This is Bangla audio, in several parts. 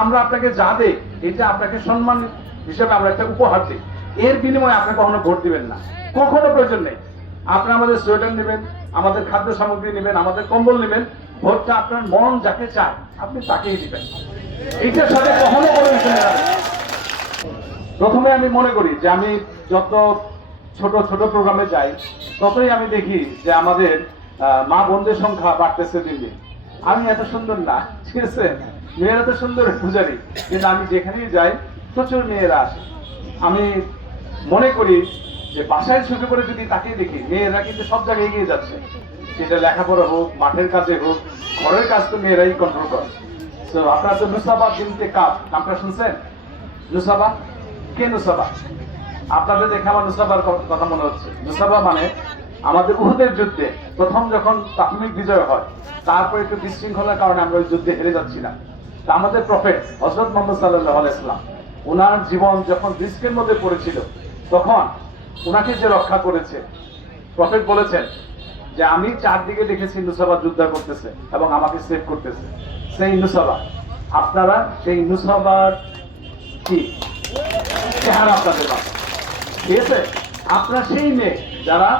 আমরা আপনাকে যা দেই, এটা আপনাকে সম্মান হিসেবে আমরা একটা উপহার দিই। এর বিনিময়ে আপনি কখনো ভোট দিবেন না। কখনো প্রয়োজন নেই। আপনি আমাদের সোয়েটার নেবেন, আমাদের খাদ্য সামগ্রী নেবেন, আমাদের কম্বল নেবেন, ভোটটা আপনার মন যাকে চায়, আপনি তাকেই দিবেন। এইটার সাথে কখনো কোনো বিষয় নেই প্রথমে আমি মনে করি যে আমি যত ছোট ছোট প্রোগ্রামে যাই, ততই আমি দেখি যে আমাদের মা বোনদের সংখ্যা বাড়তেছে দিন দিন। আমি এত সুন্দর না, ঠিক আছে? মেয়েরা তো সুন্দর পূজারি। কিন্তু আমি যেখানেই যাই, প্রচুর মেয়েরা আসে। আমি মনে করি যে বাসায় ছুটি করে যদি তাকে দেখি, মেয়েরা কিন্তু সব জায়গায় এগিয়ে যাচ্ছে। সেটা লেখাপড়া হোক, মাঠের কাজে হোক, ঘরের কাজ তো মেয়েরাই কন্ট্রোল করে। তো আপনারা তো নুসাবা বিনতে কাপ নামটা শুনছেন? নুসাবা? কে নুসাবা? আপনাদের দেখে আমার নুসাবার কথা মনে হচ্ছে। নুসাবা মানে আমাদের উহুদের যুদ্ধে প্রথম যখন প্রাথমিক বিজয় হয়, তারপর একটু বিশৃঙ্খলার কারণে আমরা ওই যুদ্ধে হেরে যাচ্ছি না। আমাদের প্রফেট হজরত মোহাম্মদ সাল্লাহ আলাইসলাম ওনার জীবন যখন রিস্কের মধ্যে পড়েছিল, তখন ওনাকে যে রক্ষা করেছে প্রফেট বলেছেন যে আমি চারদিকে দেখেছি নুসাবা যুদ্ধ করতেছে এবং আমাকে সেভ করতেছে। সেই নুসাবা, আপনারা সেই নুসাবার কি? চেহারা আপনাদের। ঠিক আছে? আপনার সেই মেয়ে যারা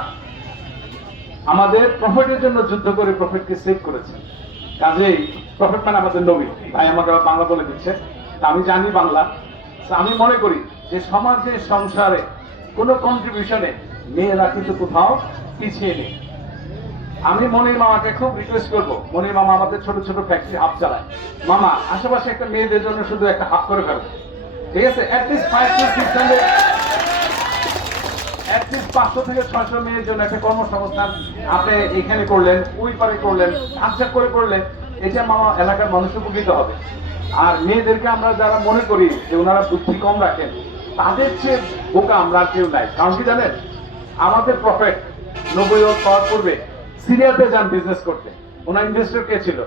আমাদের প্রফিটের জন্য যুদ্ধ করে প্রফিটকে সেভ করেছেন। কাজেই প্রফিট মানে আমাদের নবী ভাই আমাকে বাংলা বলে দিচ্ছে। আমি জানি বাংলা। আমি মনে করি যে সমাজে, সংসারে কোনো কন্ট্রিবিউশনে মেয়েরা কিন্তু কোথাও পিছিয়ে নেই। আমি মনির মামাকে খুব রিকোয়েস্ট করব। মনির মামা আমাদের ছোট ছোট ফ্যাক্টরি হাফ চালায়। মামা, আশেপাশে একটা মেয়েদের জন্য শুধু একটা হাফ করে ফেলব ঠিক আছে? At least five two six hundred at least পাঁচশো থেকে ছয়শো মেয়ের জন্য একটা কর্মসংস্থান আপনি এখানে করলেন, ওই পারে করলেন আচ্ছা করে করলেন, এটা মামা এলাকার মানুষ উপকৃত হবে। আর মেয়েদেরকে আমরা যারা মনে করি যে ওনারা বুদ্ধি কম রাখেন, তাদের চেয়ে বোকা আমরা আর কেউ নাই। কারণ কি জানেন? আমাদের প্রফেট নব্বই পাওয়ার পূর্বে সিরিয়াতে যান বিজনেস করতে। ওনার ইনভেস্টর কে ছিল?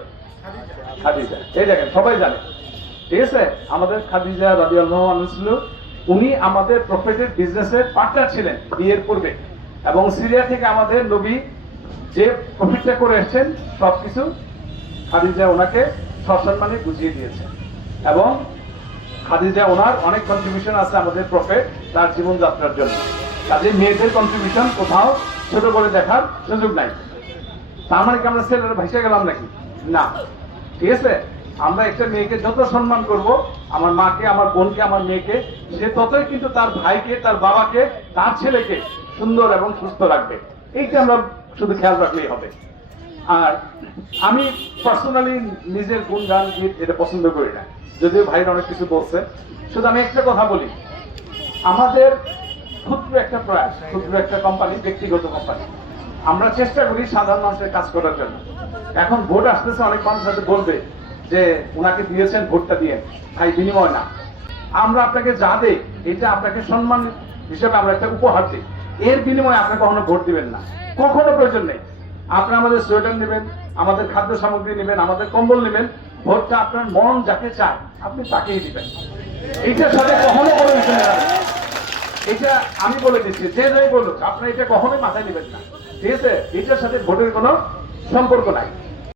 খাদিজা। এই দেখেন, সবাই জানে। ঠিক আছে? আমাদের খাদিজা রাজি আল্লাহ ছিল উনি আমাদের প্রফিটের বিজনেসের পার্টনার ছিলেন বিয়ের পূর্বে। এবং সিরিয়া থেকে আমাদের নবী যে প্রফিটটা করে এসছেন, সবকিছু খাদিজা ওনাকে সসম্মানে বুঝিয়ে দিয়েছে। এবং খাদিজা ওনার অনেক কন্ট্রিবিউশন আছে আমাদের প্রফেট তার জীবনযাত্রার জন্য। কাজে মেয়েদের কন্ট্রিবিউশন কোথাও ছোট করে দেখার সুযোগ নাই। তার মানে কি আমরা ছেলেরা ভেসে গেলাম নাকি? না। ঠিক আছে? আমরা একটা মেয়েকে যত সম্মান করব, আমার মাকে, আমার বোনকে, আমার মেয়েকে, সে ততই কিন্তু তার ভাইকে, তার বাবাকে, তার ছেলেকে সুন্দর এবং সুস্থ রাখবে। এইটা আমরা শুধু খেয়াল রাখলেই হবে। আর আমি পার্সোনালি নিজের গুণগান গীত এটা পছন্দ করি না। যদিও ভাইরা অনেক কিছু বলছে। শুধু আমি একটা কথা বলি। আমাদের ক্ষুদ্র একটা প্রয়াস, ক্ষুদ্র একটা কোম্পানি ব্যক্তিগত কোম্পানি আমরা চেষ্টা করি সাধারণ মানুষের কাজ করার জন্য। এখন ভোট আসতেছে, অনেক মানুষ হয়তো বলবে যে ওনাকে দিয়েছেন ভোটটা দিয়ে। ভাই, বিনিময় না। আমরা আপনাকে যা দেই, এটা আপনাকে সম্মান হিসেবে আমরা একটা উপহার দিই। এর বিনিময়ে আপনি কখনো ভোট দিবেন না। কখনো প্রয়োজন নেই। আপনি আমাদের সোয়েটার নেবেন, আমাদের খাদ্য সামগ্রী নেবেন, আমাদের কম্বল নেবেন, ভোটটা আপনার মন যাকে চায়, আপনি তাকেই দিবেন। এইটার সাথে কখনো কোনো এটা আমি বলে দিচ্ছি, যে যাই বলুক আপনি এটা কখনোই মাথায় নেবেন না। ঠিক আছে? এটার সাথে ভোটের কোনো সম্পর্ক নাই।